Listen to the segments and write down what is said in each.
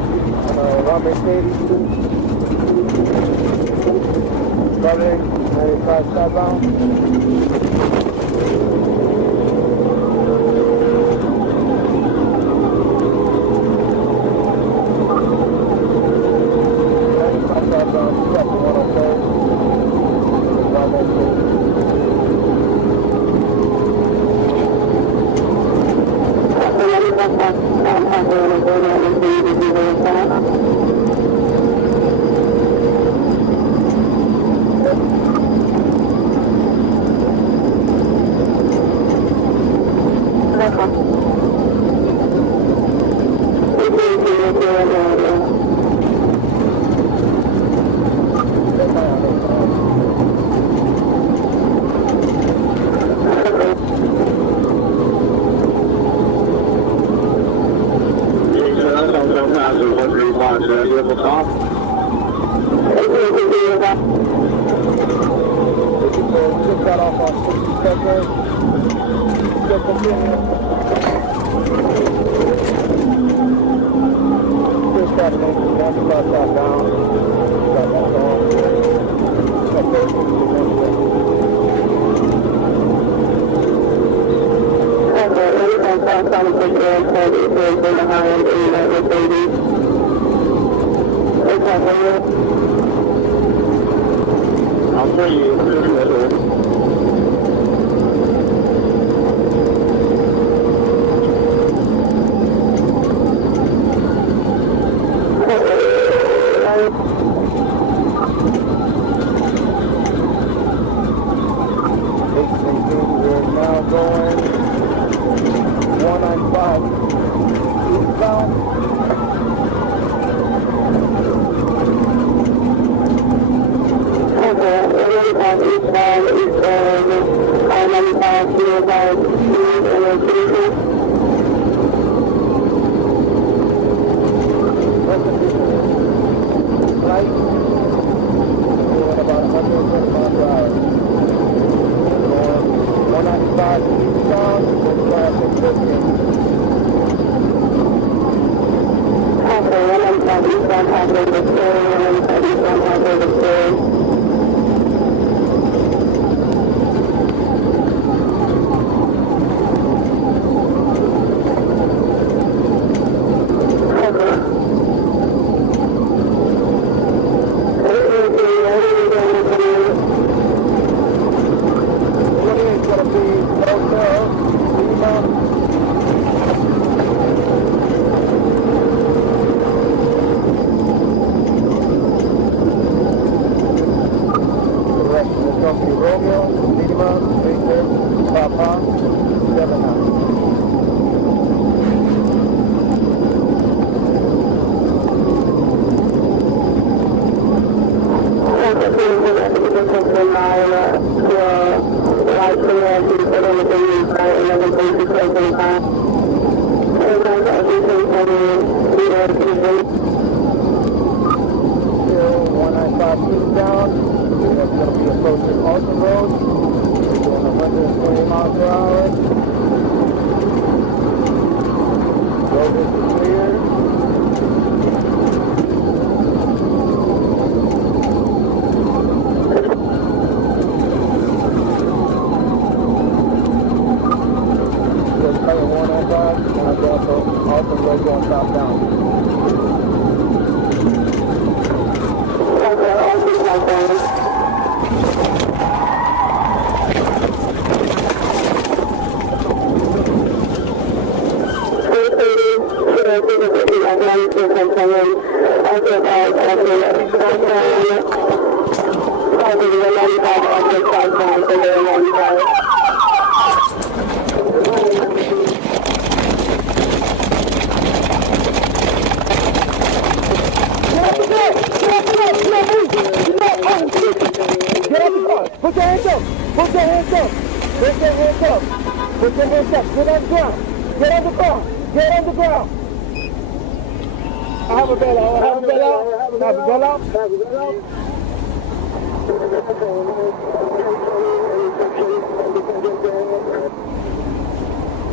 One Mercedes. Covering 95 southbound.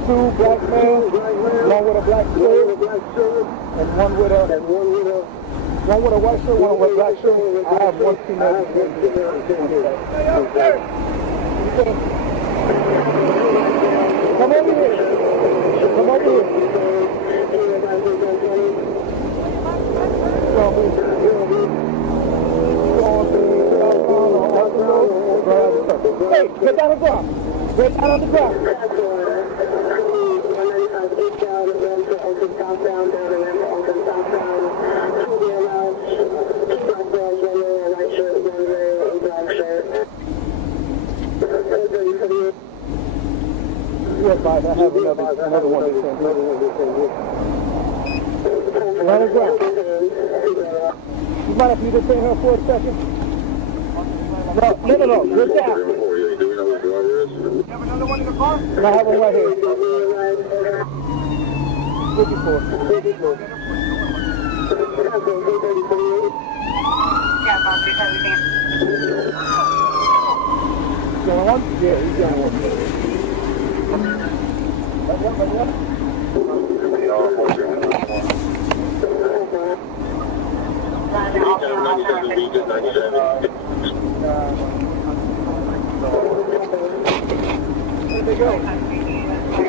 two black males, one with a black shirt, and one with a white shirt, one with a black shirt. I have one female. Come over here. Come over here. Hey, get down on the ground. Get down on the ground. Yes, I have another one. Right on the ground. You mind if you just stay here for a second? No. Get down. Do we know who the driver is? You have another one in the car? I have one right here. 54. Going on? Yeah, he's going on. Where'd they go?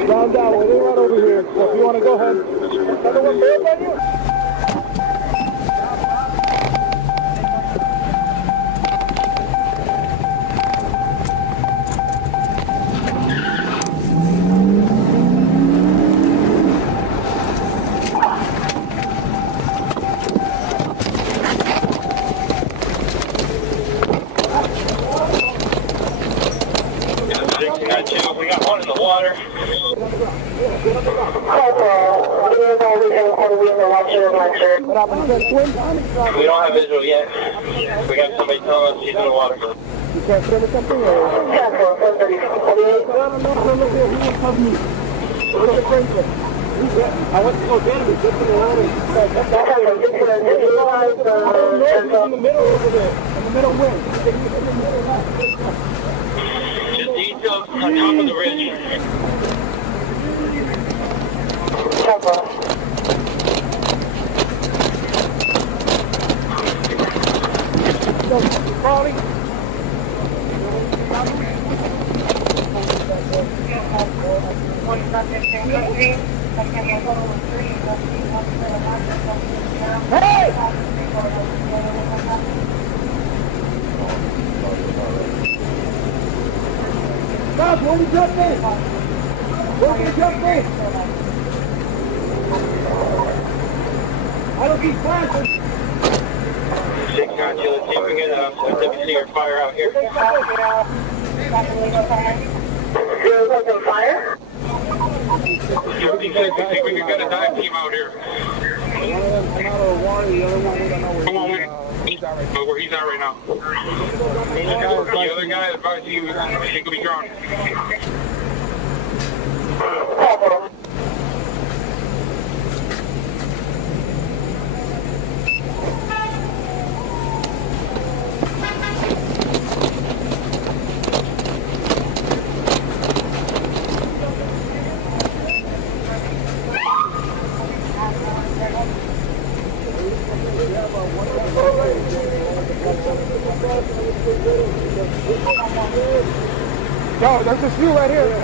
Round down, well, they right over here. So if you want to go ahead. Another one there right here? We got one in the water. We don't have visual yet. We got somebody telling us he's in the water. You can't feel something or? I went to go get him. He's just in the water. In the middle over there. In the middle wing. Just details on top of the ridge. Crawling. Hey! Stop, where we jump in? Where we jump in? I don't keep flashing. 6 9 2, let's see if we can get WC or fire out here. You're looking fire? You think we can get a dive team out here? Come on, he's at right now. The other guy advised he could be drunk. No, that's just you right here.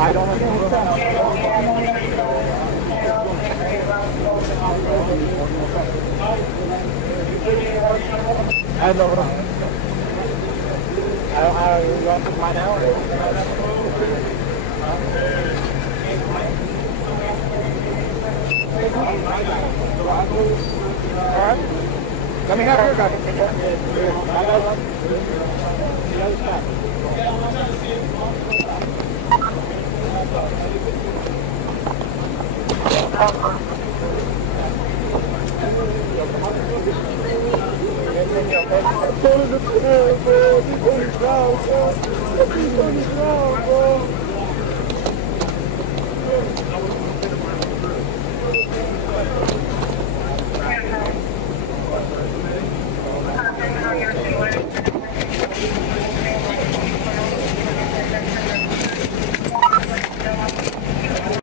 I don't know. I know. You want to mine out? Alright. Let me have your guy. Bro.